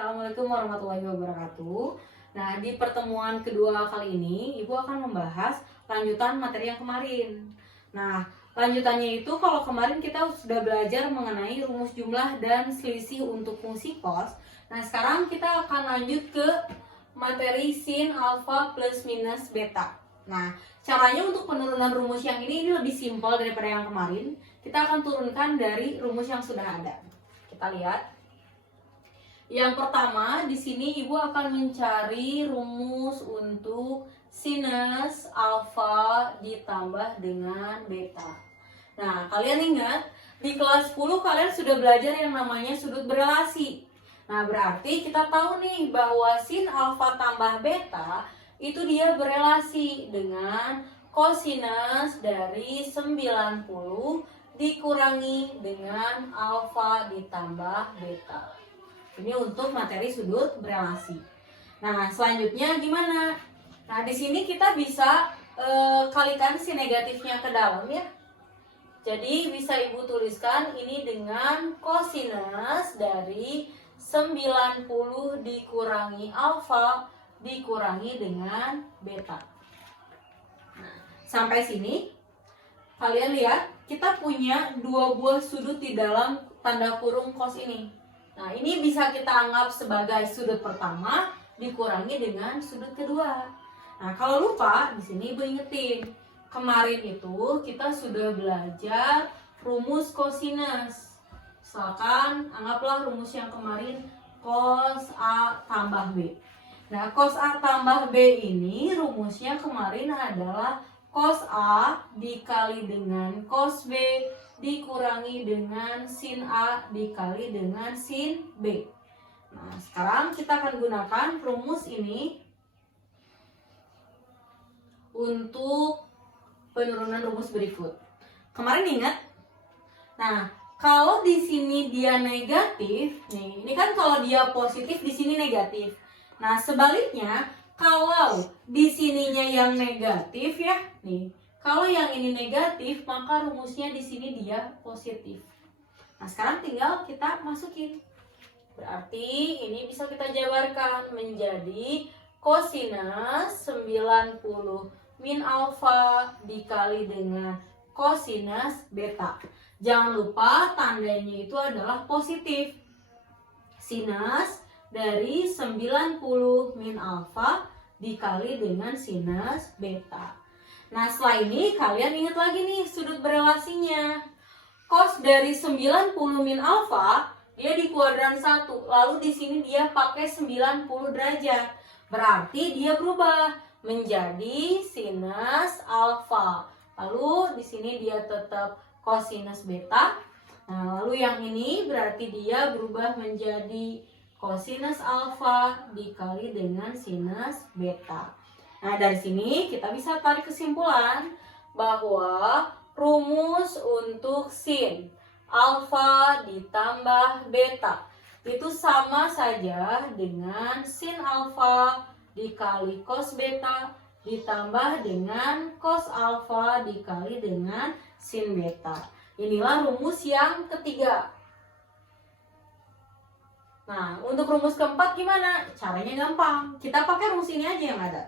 Assalamualaikum warahmatullahi wabarakatuh. Nah, di pertemuan kedua kali ini, Ibu akan membahas lanjutan materi yang kemarin. Nah, lanjutannya itu kalau kemarin kita sudah belajar mengenai rumus jumlah dan selisih untuk fungsi cos. Nah, sekarang kita akan lanjut ke materi sin alfa plus minus beta. Nah, caranya untuk penurunan rumus yang ini lebih simpel daripada yang kemarin. Kita akan turunkan dari rumus yang sudah ada. Kita lihat. Yang pertama, di sini Ibu akan mencari rumus untuk sinus alfa ditambah dengan beta. Nah, kalian ingat, di kelas 10 kalian sudah belajar yang namanya sudut berelasi. Nah, berarti kita tahu nih bahwa sin alfa tambah beta itu dia berelasi dengan kosinus dari 90 dikurangi dengan alfa ditambah beta. Ini untuk materi sudut berelasi. Nah, selanjutnya gimana? Nah, di sini kita bisa kalikan si negatifnya ke dalam ya. Jadi bisa Ibu tuliskan ini dengan kosinus dari 90 dikurangi alfa dikurangi dengan beta. Nah, sampai sini kalian lihat kita punya dua buah sudut di dalam tanda kurung cos ini. Nah, ini bisa kita anggap sebagai sudut pertama dikurangi dengan sudut kedua. Nah, kalau lupa, di sini Ibu ingetin. Kemarin itu kita sudah belajar rumus kosinus. Misalkan, anggaplah rumus yang kemarin cos A tambah B. Nah, cos A tambah B ini rumusnya kemarin adalah cos A dikali dengan cos B dikurangi dengan sin A dikali dengan sin B. Nah, sekarang kita akan gunakan rumus ini untuk penurunan rumus berikut. Kemarin ingat? Nah, kalau di sini dia negatif, nih, ini kan kalau dia positif di sini negatif. Nah, sebaliknya kalau di sininya yang negatif ya, nih. Kalau yang ini negatif, maka rumusnya di sini dia positif. Nah, sekarang tinggal kita masukin. Berarti ini bisa kita jabarkan menjadi kosinus 90 min alfa dikali dengan kosinus beta. Jangan lupa tandanya itu adalah positif. Sinus dari 90 min alfa dikali dengan sinus beta. Nah, setelah ini kalian ingat lagi nih sudut berelasinya. Cos dari 90 min alfa dia di kuadran 1. Lalu di sini dia pakai 90 derajat. Berarti dia berubah menjadi sinus alfa. Lalu di sini dia tetap kosinus beta. Nah, lalu yang ini berarti dia berubah menjadi kosinus alfa dikali dengan sinus beta. Nah, dari sini kita bisa tarik kesimpulan bahwa rumus untuk sin alfa ditambah beta itu sama saja dengan sin alfa dikali cos beta ditambah dengan cos alfa dikali dengan sin beta. Inilah rumus yang ketiga. Nah, untuk rumus keempat gimana? Caranya gampang. Kita pakai rumus ini aja yang ada.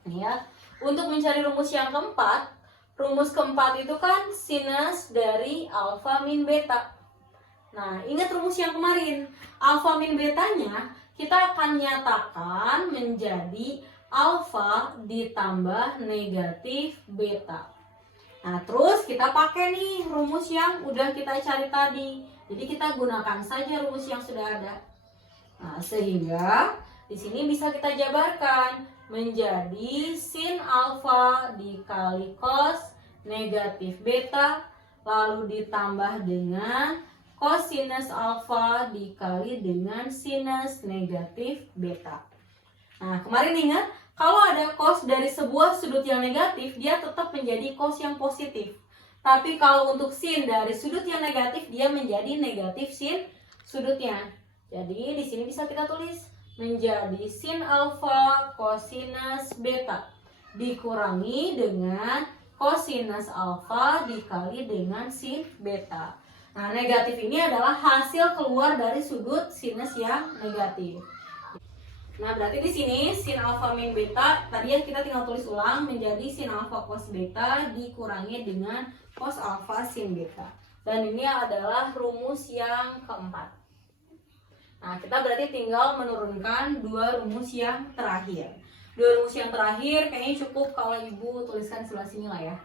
Nih ya, untuk mencari rumus yang keempat, rumus keempat itu kan sinus dari alfa min beta. Nah, ingat rumus yang kemarin, alfa min betanya kita akan nyatakan menjadi alfa ditambah negatif beta. Nah, terus kita pakai nih rumus yang udah kita cari tadi. Jadi kita gunakan saja rumus yang sudah ada. Nah, sehingga di sini bisa kita jabarkan menjadi sin alfa dikali cos negatif beta lalu ditambah dengan kosinus alfa dikali dengan sinus negatif beta. Nah, kemarin ingat kalau ada cos dari sebuah sudut yang negatif dia tetap menjadi cos yang positif. Tapi kalau untuk sin dari sudut yang negatif dia menjadi negatif sin sudutnya. Jadi di sini bisa kita tulis menjadi sin alfa kosinus beta dikurangi dengan kosinus alfa dikali dengan sin beta. Nah, negatif ini adalah hasil keluar dari sudut sinus yang negatif. Nah, berarti di sini sin alfa min beta tadi ya kita tinggal tulis ulang menjadi sin alfa cos beta dikurangi dengan cos alfa sin beta. Dan ini adalah rumus yang keempat. Nah, kita berarti tinggal menurunkan dua rumus yang terakhir. Dua rumus yang terakhir kayaknya cukup kalau Ibu tuliskan sebelah sini lah ya.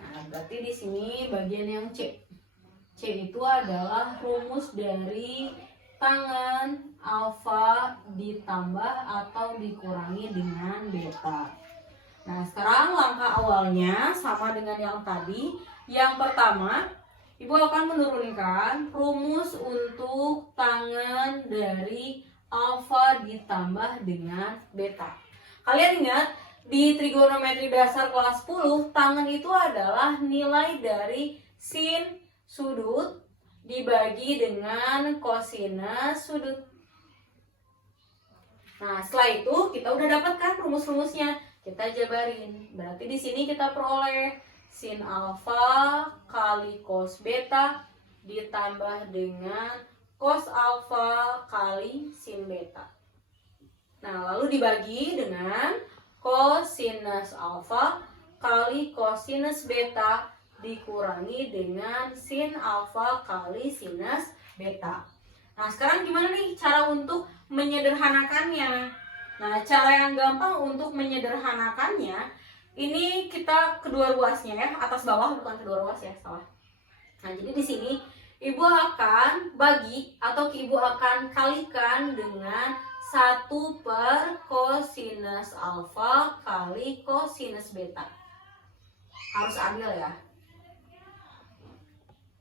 Nah, berarti di sini bagian yang C. C itu adalah rumus dari tangen alfa ditambah atau dikurangi dengan beta. Nah, sekarang langkah awalnya sama dengan yang tadi. Yang pertama, Ibu akan menurunkan rumus untuk tangen dari alfa ditambah dengan beta. Kalian ingat, di trigonometri dasar kelas 10, tangen itu adalah nilai dari sin sudut dibagi dengan kosinus sudut. Nah, setelah itu kita udah dapatkan rumus-rumusnya. Kita jabarin. Berarti di sini kita peroleh sin alfa kali cos beta ditambah dengan cos alfa kali sin beta. Nah, lalu dibagi dengan kosinus alfa kali kosinus beta dikurangi dengan sin alfa kali sinus beta. Nah, sekarang gimana nih cara untuk menyederhanakannya? Nah, cara yang gampang untuk menyederhanakannya, ini kita kedua ruasnya ya, atas bawah bukan kedua ruas ya, salah. Nah, jadi di sini Ibu akan bagi atau Ibu akan kalikan dengan 1 per kosinus alfa kali kosinus beta. Harus adil ya.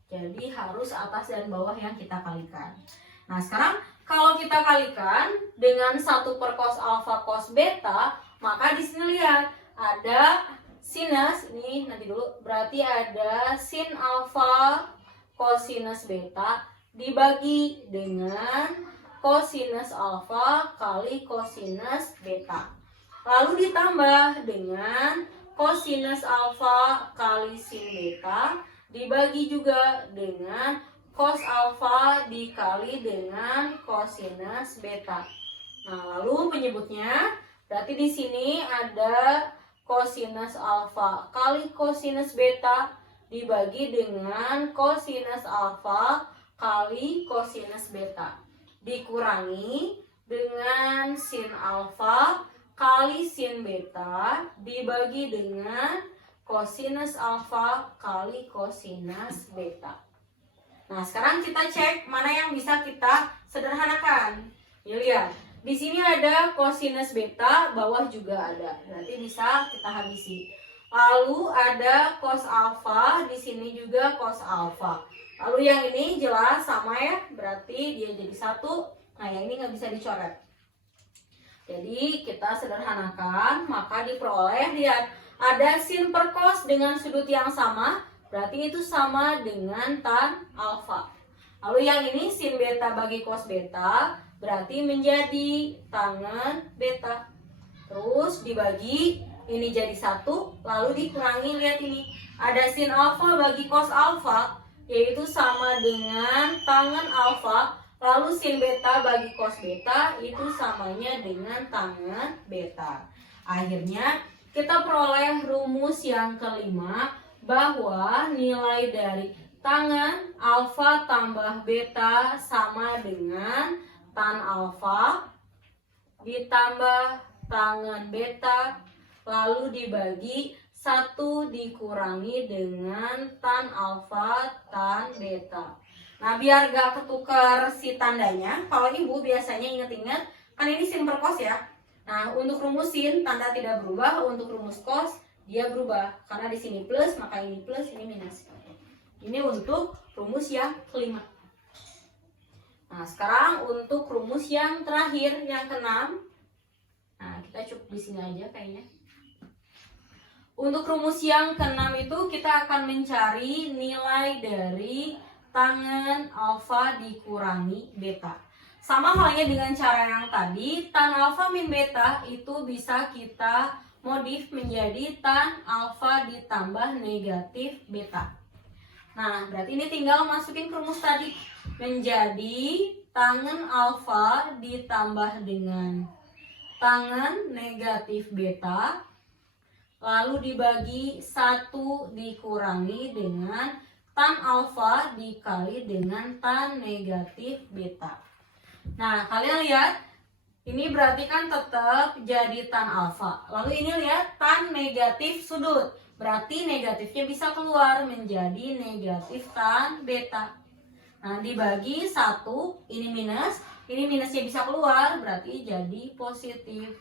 Jadi harus atas dan bawah yang kita kalikan. Nah, sekarang kalau kita kalikan dengan 1 per cos alfa cos beta, maka di sini lihat ada sinus, ini nanti dulu, berarti ada sin alfa kosinus beta dibagi dengan kosinus alfa kali kosinus beta. Lalu ditambah dengan kosinus alfa kali sin beta dibagi juga dengan cos alfa dikali dengan kosinus beta. Nah, lalu penyebutnya berarti di sini ada kosinus alfa kali kosinus beta dibagi dengan kosinus alfa kali kosinus beta dikurangi dengan sin alfa kali sin beta dibagi dengan kosinus alfa kali kosinus beta. Nah, sekarang kita cek mana yang bisa kita sederhanakan. Ya, lihat. Di sini ada kosinus beta, bawah juga ada. Berarti bisa kita habisi. Lalu ada cos alfa, di sini juga cos alfa. Lalu yang ini jelas sama ya, berarti dia jadi 1. Nah, yang ini nggak bisa dicoret. Jadi kita sederhanakan, maka diperoleh, lihat, ada sin per cos dengan sudut yang sama, berarti itu sama dengan tan alfa. Lalu yang ini sin beta bagi cos beta, berarti menjadi tangen beta. Terus dibagi, ini jadi 1, lalu dikurangi, lihat ini. Ada sin alfa bagi cos alfa, yaitu sama dengan tangen alfa. Lalu sin beta bagi cos beta, itu samanya dengan tangen beta. Akhirnya kita peroleh rumus yang kelima, bahwa nilai dari tangen alfa tambah beta sama dengan tan alfa ditambah tangen beta lalu dibagi 1 dikurangi dengan tan alfa tan beta. Nah, biar gak ketukar si tandanya, kalau Ibu biasanya ingat-ingat kan ini sin per cos ya. Nah, untuk rumus sin tanda tidak berubah, untuk rumus cos dia berubah. Karena di sini plus, maka ini plus, ini minus. Ini untuk rumus yang kelima. Nah, sekarang untuk rumus yang terakhir, yang keenam. Nah, kita cukup di sini aja kayaknya. Untuk rumus yang keenam itu kita akan mencari nilai dari tangen alfa dikurangi beta. Sama halnya dengan cara yang tadi, tan alfa min beta itu bisa kita modif menjadi tan alfa ditambah negatif beta. Nah, berarti ini tinggal masukin ke rumus tadi. Menjadi tangen alfa ditambah dengan tangen negatif beta, lalu dibagi 1 dikurangi dengan tan alfa dikali dengan tan negatif beta. Nah, kalian lihat, ini berarti kan tetap jadi tan alfa. Lalu ini lihat tan negatif sudut. Berarti negatifnya bisa keluar menjadi negatif tan beta. Nah, dibagi 1, ini minusnya bisa keluar, berarti jadi positif.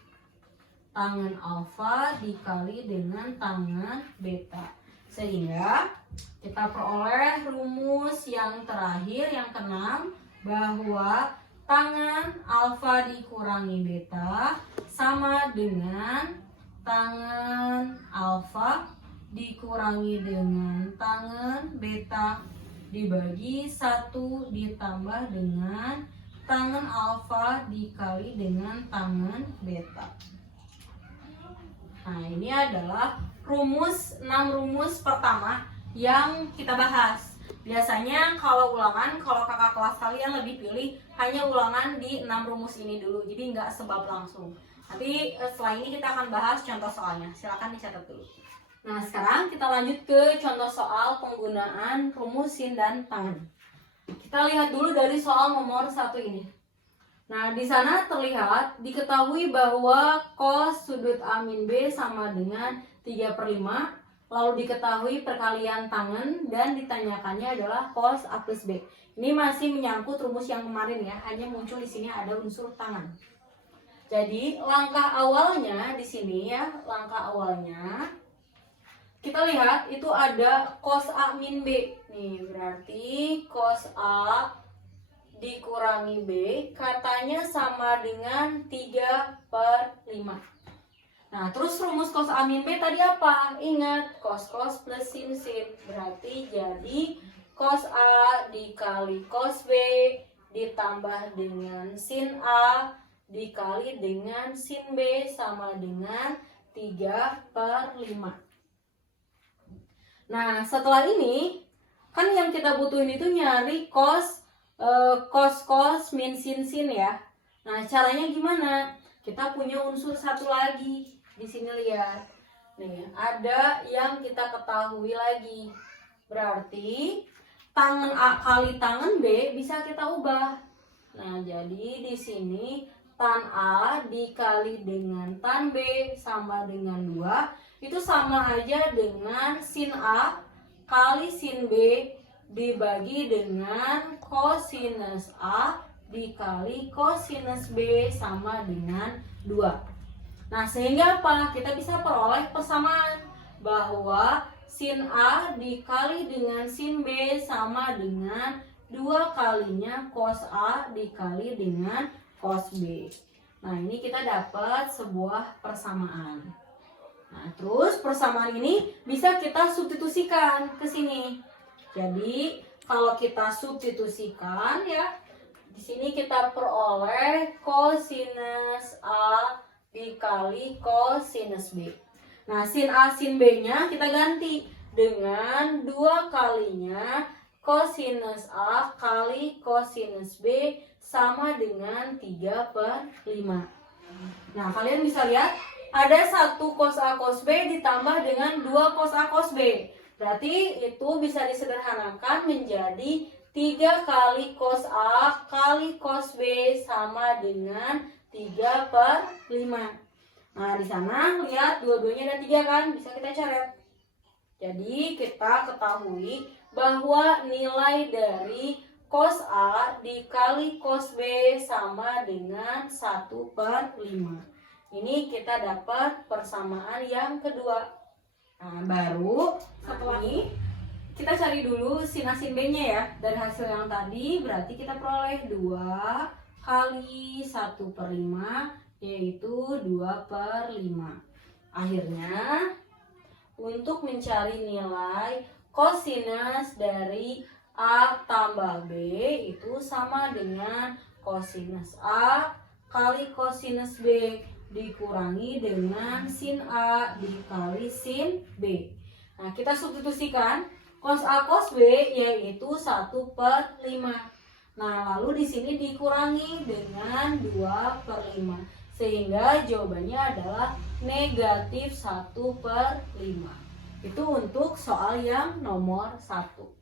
Tangen alfa dikali dengan tangen beta. Sehingga kita peroleh rumus yang terakhir, yang ke-6, bahwa tangen alfa dikurangi beta sama dengan tangen alfa dikurangi dengan tangen beta dibagi 1 ditambah dengan tangen alfa dikali dengan tangen beta. Nah, ini adalah 6 rumus pertama yang kita bahas. Biasanya kalau ulangan, kalau kakak kelas kalian lebih pilih hanya ulangan di 6 rumus ini dulu, jadi nggak sebab langsung. Nanti setelah ini kita akan bahas contoh soalnya, silakan dicatat dulu. Nah, sekarang kita lanjut ke contoh soal penggunaan rumus sin dan tangen. Kita lihat dulu dari soal nomor 1 ini. Nah, di sana terlihat diketahui bahwa cos sudut A min B sama dengan 3/5. Lalu diketahui perkalian tangen dan ditanyakannya adalah cos A plus B. Ini masih menyangkut rumus yang kemarin ya, hanya muncul di sini ada unsur tangen. Jadi, langkah awalnya di sini ya, langkah awalnya kita lihat itu ada cos A min B. Nih, berarti cos A dikurangi B katanya sama dengan 3/5. Nah, terus rumus cos A min B tadi apa? Ingat, cos plus sin. Berarti jadi cos A dikali cos B ditambah dengan sin A dikali dengan sin B sama dengan 3/5. Nah, setelah ini kan yang kita butuhin itu nyari cos min sin ya. Nah, caranya gimana? Kita punya unsur satu lagi. Di sini lihat. Nih, ada yang kita ketahui lagi. Berarti tangen A kali tangen B bisa kita ubah. Nah, jadi di sini tan A dikali dengan tan B sama dengan 2. Itu sama aja dengan sin A kali sin B dibagi dengan cosinus A dikali cosinus B sama dengan 2. Nah, sehingga apa? Kita bisa peroleh persamaan bahwa sin A dikali dengan sin B sama dengan 2 kalinya cos A dikali dengan cos B. Nah, ini kita dapat sebuah persamaan. Nah, terus persamaan ini bisa kita substitusikan ke sini. Jadi, kalau kita substitusikan ya, di sini kita peroleh cosinus A dikali cosinus B. Nah, sin A sin B-nya kita ganti dengan 2 kalinya cosinus A kali cosinus B sama dengan 3/5. Nah, kalian bisa lihat ada 1 cos A cos B ditambah dengan 2 cos A cos B. Berarti itu bisa disederhanakan menjadi 3 kali cos A kali cos B sama dengan 3/5. Nah, di sana lihat dua-duanya ada 3 kan, bisa kita coret. Jadi kita ketahui bahwa nilai dari cos A dikali cos B sama dengan 1/5. Ini kita dapat persamaan yang kedua. Nah, baru setelah ini kita cari dulu sin A sin B-nya ya. Dari hasil yang tadi berarti kita peroleh 2 kali 1/5 yaitu 2/5. Akhirnya untuk mencari nilai cosinus dari A tambah B itu sama dengan cosinus A kali cosinus B dikurangi dengan sin A dikali sin B. Nah, kita substitusikan. Cos A cos B yaitu 1/5. Nah, lalu di sini dikurangi dengan 2/5. Sehingga jawabannya adalah negatif 1/5. Itu untuk soal yang nomor 1.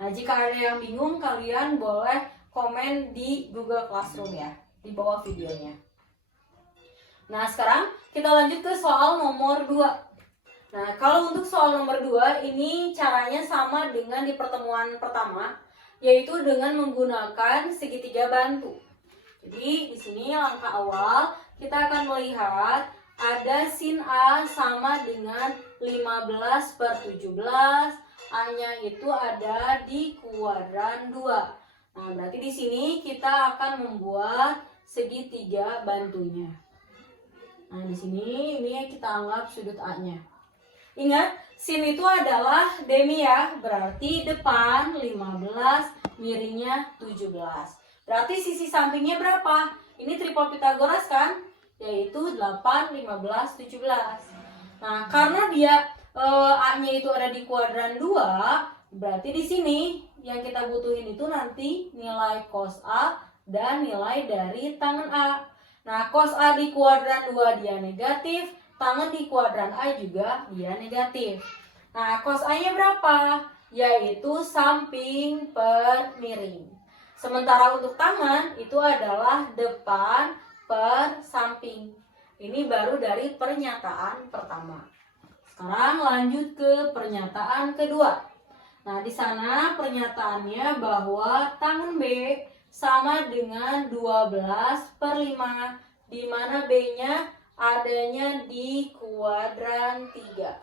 Nah, jika ada yang bingung, kalian boleh komen di Google Classroom ya, di bawah videonya. Nah, sekarang kita lanjut ke soal nomor 2. Nah, kalau untuk soal nomor 2 ini caranya sama dengan di pertemuan pertama, yaitu dengan menggunakan segitiga bantu. Jadi, di sini langkah awal kita akan melihat ada sin A sama dengan 15/17. A-nya itu ada di kuadran 2. Nah, berarti di sini kita akan membuat segitiga bantunya. Nah, di sini ini kita anggap sudut A-nya. Ingat, sin itu adalah demi ya, berarti depan 15, miringnya 17. Berarti sisi sampingnya berapa? Ini triple Pitagoras kan? Yaitu 8, 15, 17. Nah, karena dia A-nya itu ada di kuadran 2, berarti di sini yang kita butuhin itu nanti nilai cos A dan nilai dari tangen A. Nah, cos A di kuadran 2 dia negatif, tangen di kuadran A juga dia negatif. Nah, cos A-nya berapa? Yaitu samping per miring. Sementara untuk tangen itu adalah depan per samping. Ini baru dari pernyataan pertama. Sekarang lanjut ke pernyataan kedua. Nah, di sana pernyataannya bahwa tangen B sama dengan 12/5, di mana B-nya adanya di kuadran 3.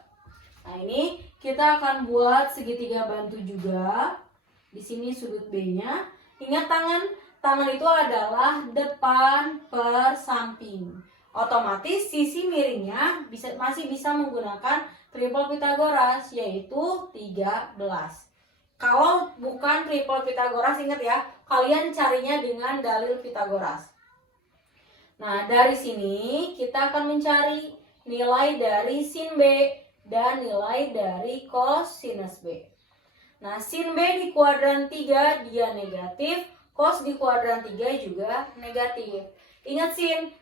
Nah, ini kita akan buat segitiga bantu juga. Di sini sudut B-nya. Ingat tangen itu adalah depan per samping. Otomatis sisi miringnya masih bisa menggunakan triple Pitagoras, yaitu 13. Kalau bukan triple Pitagoras, ingat ya, kalian carinya dengan dalil Pitagoras. Nah, dari sini kita akan mencari nilai dari sin B dan nilai dari cos sinus B. Nah, sin B di kuadran 3 dia negatif, cos di kuadran 3 juga negatif. Ingat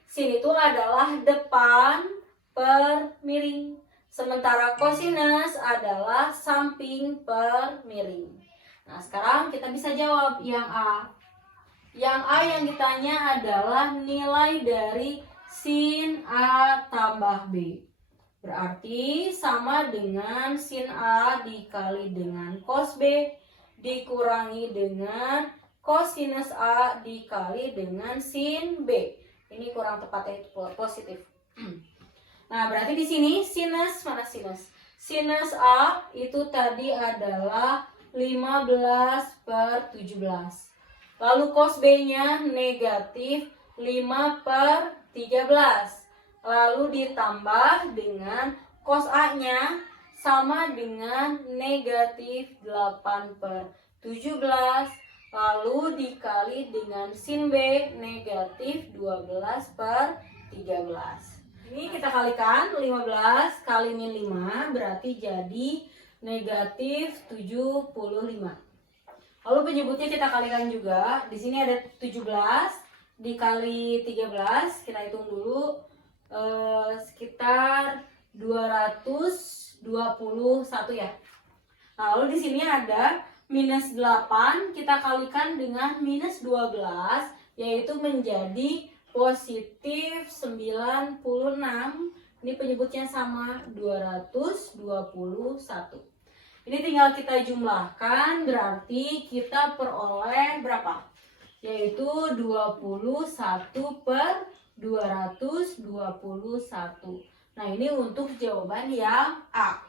sin itu adalah depan per miring. Sementara cosinus adalah samping per miring. Nah, sekarang kita bisa jawab yang A. Yang A yang ditanya adalah nilai dari sin A tambah B. Berarti sama dengan sin A dikali dengan cos B dikurangi dengan cosinus A dikali dengan sin B. Ini kurang tepat ya, positif. Nah, berarti di sini sinus, mana sinus? Sinus A itu tadi adalah 15/17. Lalu cos B-nya negatif 5/13. Lalu ditambah dengan cos A-nya sama dengan negatif 8/17. Lalu dikali dengan sin B negatif 12/13. Ini kita kalikan, 15 kali min 5 berarti jadi negatif 75. Lalu penyebutnya kita kalikan juga. Di sini ada 17 dikali 13, kita hitung dulu, sekitar 221 ya. Nah, lalu di sini ada minus 8, kita kalikan dengan minus 12, yaitu menjadi positif 96. Ini penyebutnya sama, 221. Ini tinggal kita jumlahkan, berarti kita peroleh berapa? Yaitu 21/221. Nah, ini untuk jawaban yang A.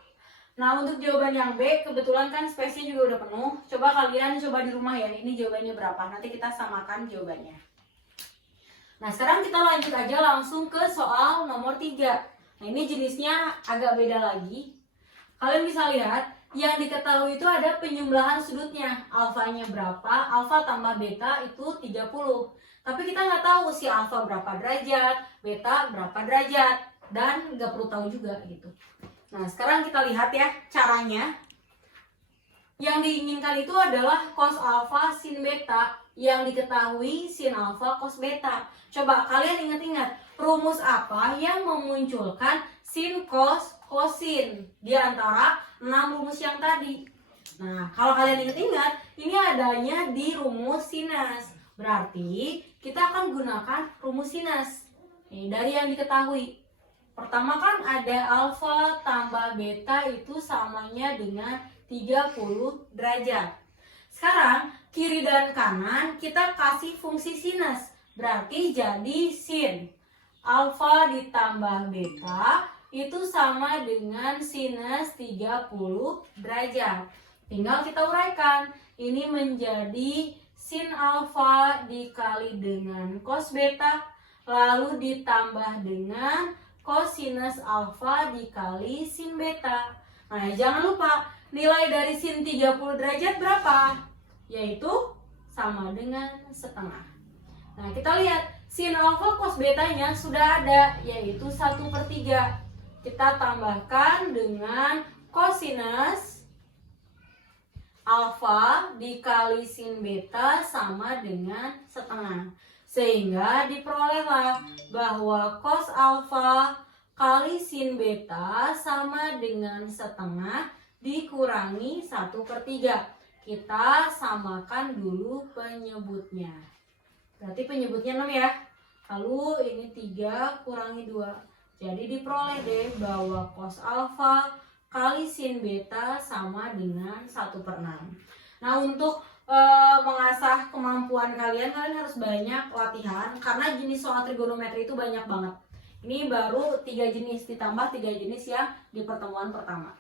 Nah, untuk jawaban yang B, kebetulan kan space-nya juga udah penuh. Coba kalian coba di rumah ya, ini jawabannya berapa. Nanti kita samakan jawabannya. Nah, sekarang kita lanjut aja langsung ke soal nomor 3. Nah, ini jenisnya agak beda lagi. Kalian bisa lihat, yang diketahui itu ada penjumlahan sudutnya. Alfanya berapa, alfa tambah beta itu 30. Tapi kita nggak tahu si alfa berapa derajat, beta berapa derajat. Dan nggak perlu tahu juga gitu. Nah, sekarang kita lihat ya caranya. Yang diinginkan itu adalah cos alfa sin beta, yang diketahui sin alfa cos beta. Coba kalian ingat-ingat, rumus apa yang memunculkan sin cos kosin di antara 6 rumus yang tadi? Nah, kalau kalian ingat-ingat, ini adanya di rumus sinus. Berarti kita akan gunakan rumus sinus. Nih, dari yang diketahui. Pertama kan ada alfa tambah beta itu samanya dengan 30 derajat. Sekarang kiri dan kanan kita kasih fungsi sinus. Berarti jadi sin alfa ditambah beta itu sama dengan sinus 30 derajat. Tinggal kita uraikan. Ini menjadi sin alfa dikali dengan cos beta lalu ditambah dengan cosinus alfa dikali sin beta. Nah, jangan lupa nilai dari sin 30 derajat berapa? Yaitu sama dengan setengah. Nah, kita lihat sin alfa cos betanya sudah ada, yaitu 1/3. Kita tambahkan dengan cosinus alfa dikali sin beta sama dengan setengah. Sehingga diperolehlah bahwa cos alfa kali sin beta sama dengan setengah dikurangi 1/3. Kita samakan dulu penyebutnya. Berarti penyebutnya 6 ya. Lalu ini 3 kurangi 2. Jadi diperoleh deh bahwa cos alfa kali sin beta sama dengan 1/6. Nah, untuk mengasah kemampuan kalian harus banyak latihan karena jenis soal trigonometri itu banyak banget. Ini baru 3 jenis ditambah 3 jenis yang di pertemuan pertama.